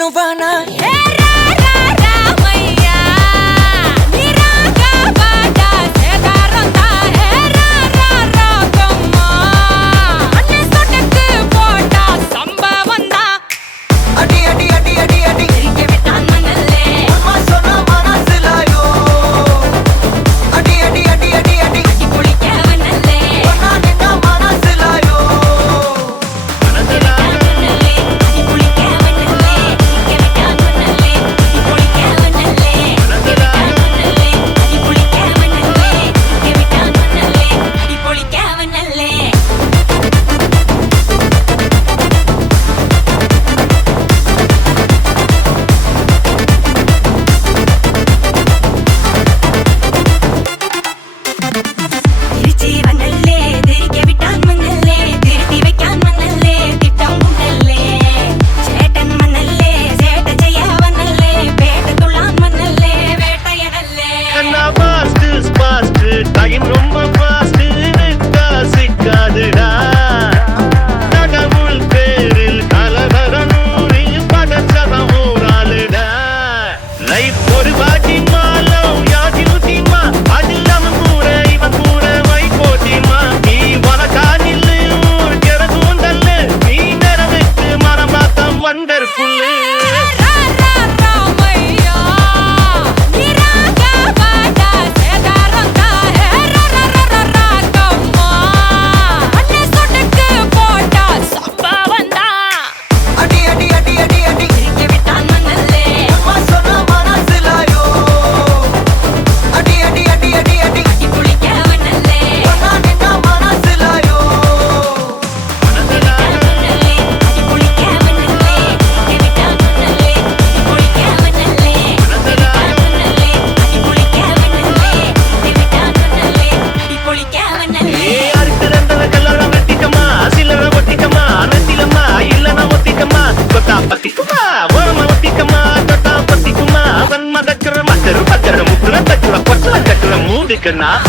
నువ్వానా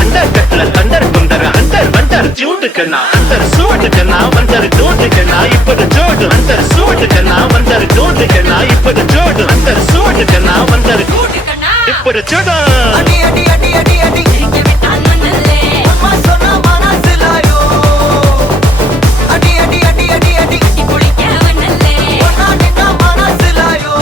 अंदर कटल अंदर कुंदर अंदर बंदर जूट करना अंदर सूट करना बंदर डोट करना इपड़ जोड़ अंदर सूट करना बंदर डोट करना इपड़ जोड़ अंदर सूट करना बंदर इपड़ जोड़ अडी अडी अडी अडी अडी के बिटान मनले अम्मा सोना माना सिलायो अडी अडी अडी अडी अडी की पुड़ी क्या बनले ओना निना माना सिलायो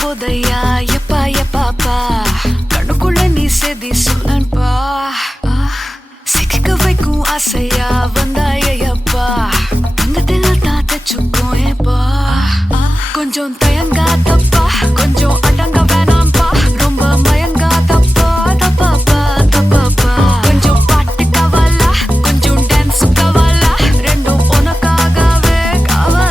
போதையா எப்பா எப்பாப்பா கண்ணுக்குள்ள நீ செதி சொல்லன்பா சிக்க வைக்கும் ஆசையா வந்தாயப்பா தங்கத்தில் தான் தச்சுக்கும் ஏப்பா கொஞ்சம் தயங்காதப்பா கொஞ்சம் அடங்க வேணாம்பா ரொம்ப மயங்காதப்பா தப்பாப்பா தப்பாப்பா கொஞ்சம் பாட்டு கவலா கொஞ்சம் டான்ஸ் கவலா ரெண்டும் உனக்காகவே கவலா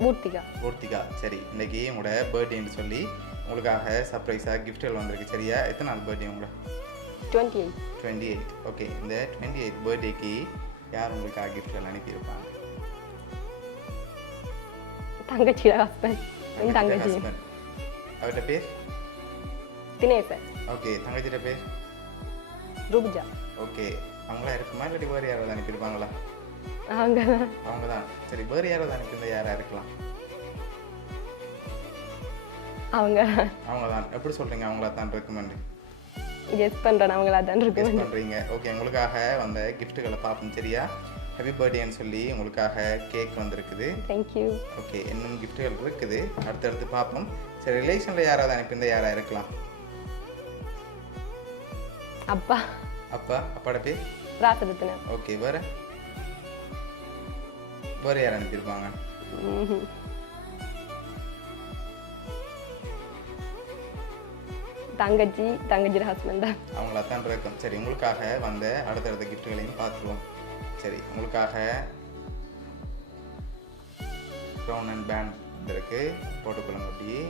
பூர்த்திகா. பூர்த்திகா. சரி, இன்னைக்கு உங்களோட பர்த்டேன்னு சொல்லி உங்களுக்காக சர்ப்ரைஸாக கிஃப்ட்கள் வந்திருக்கு. சரியா? எத்தனை நாள் பர்த்டே உங்களோட? 28. 28. ஓகே, இந்த 28 பர்த்டேக்கு யார் உங்களுக்காக கிஃப்ட்கள் அனுப்பியிருப்பாங்க? தங்கச்சியோட ஹஸ்பண்ட். என் தங்கச்சி. அவர்கிட்ட பேர்? தினேசன். ஓகே, தங்கச்சியோட பேர்? ரூபிஜா. ஓகே, அவங்களா இருக்குமா இல்லாட்டி வேறு யாராவது அனுப்பியிருப்பாங்களா? அவங்க தான். சரி, வேறு யாராவது அனுப்பியிருந்தா யாராக இருக்கலாம்? அவங்க தான். எப்படி சொல்கிறீங்க அவங்களா தான் ரெக்கமெண்ட்? கெஸ் பண்ணுறேன், அவங்களா தான் ரெக்கமெண்ட் பண்ணுறீங்க. ஓகே, உங்களுக்காக வந்த கிஃப்ட்டுகளை பார்ப்போம். சரியா? ஹாப்பி பர்த்டேன்னு சொல்லி உங்களுக்காக கேக் வந்திருக்குது. தேங்க்யூ. ஓகே, இன்னும் கிஃப்ட்டுகள் இருக்குது, அடுத்தடுத்து பார்ப்போம். சரி, ரிலேஷனில் யாராவது அனுப்பியிருந்தா யாராக இருக்கலாம்? அப்பாவோட பேர்? ராசரத்னம். ஓகே, வேறு யார் அனுப்பியிருப்பாங்க? தங்கச்சியோட ஹஸ்பண்ட் தான். அவங்களா தான் இருக்கும். சரி, உங்களுக்காக வந்த அடுத்தடுத்த கிஃப்ட்டுகளையும் பார்த்துருவோம். சரி, உங்களுக்காக க்ரௌன் அண்ட் பேண்ட் வந்திருக்கு, போட்டுக்கொள்ளுங்க. அப்படி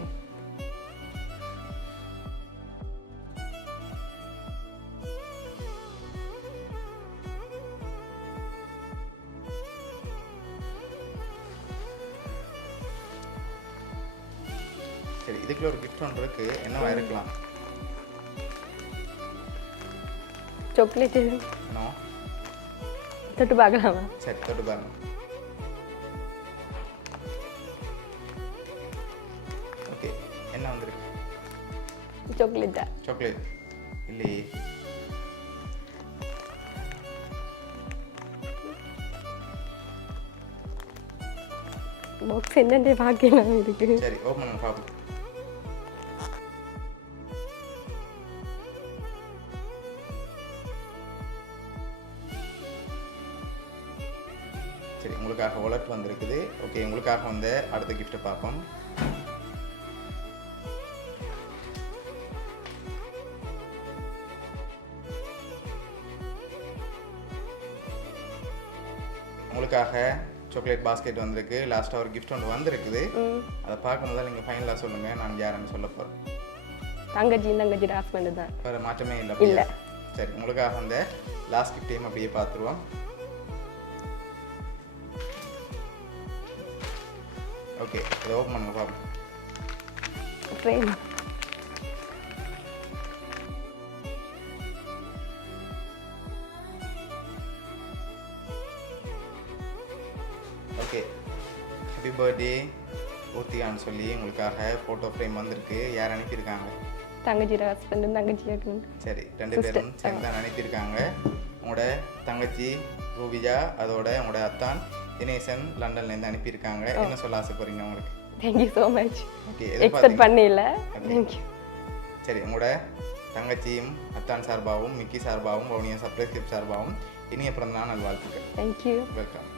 சரி, இதுக்குள்ள ஒரு கிஃப்ட் ஒன்று இருக்கு, என்னவா இருக்கலாம்? சாக்லேட். நோ. தொட்டு பார்க்கலாமா? சரி, தொட்டு பாருங்க. ஓகே, என்ன வந்திருக்கு? சாக்லேட்டா? சாக்லேட் இல்லையே. பாக்ஸ் என்னண்டே பார்க்கலாம் இருக்கு. சரி, ஓப்பன் பண்ணி பார்ப்போம். சரி, உங்களுக்காக வாலெட் வந்திருக்குது. ஓகே, உங்களுக்காக வந்து அடுத்த கிஃப்ட்டை பார்ப்போம். உங்களுக்காக சாக்லேட் பாஸ்கெட் வந்திருக்கு. லாஸ்ட்டாக ஒரு கிஃப்ட் ஒன்று வந்திருக்குது. அதை பார்க்கும்போது நீங்கள் ஃபைனலாக சொல்லுங்கள், நான் யாருன்னு சொல்ல போகிறேன். தங்கச்சியோட ஹஸ்பண்ட் தான். வேறு மாற்றமே இல்லை. சரி, உங்களுக்காக அந்த லாஸ்ட் கிஃப்டையும் அப்படியே பார்த்துருவோம். ஓகே, இதை ஓப்பன் பண்ணுங்க பார்ப்போம். ட்ரெயின். ஓகே, ஹாப்பி பர்த்டே பூர்த்திகான்னு சொல்லி உங்களுக்காக ஃபோட்டோ ஃப்ரேம் வந்திருக்கு. யார் அனுப்பியிருக்காங்க? தங்கச்சியோட ஹஸ்பண்ட், தங்கச்சியாக்கு. சரி, 2 பேரும் சேர்ந்து தான் அனுப்பியிருக்காங்க. உங்களோட தங்கச்சி ரூபிஜா, அதோட உங்களோட அத்தான் தினேசன் லண்டன்லேருந்து அனுப்பியிருக்காங்க. என்ன சொல்ல ஆசைப்படுறீங்க உங்களுக்கு? Thank you so much. Okay, expect பண்ணல. தேங்க்யூ. சரி, உங்களோட தங்கச்சியும் அத்தான் சார்பாகவும் மிக்கி சார்பாகவும் வவுனியா சர்ப்ரைஸ் கிஃப்ட் சார்பாகவும் இனிய பிறந்தநாள் நல்வாழ்த்துக்கள். தேங்க்யூ. வெல்கம்.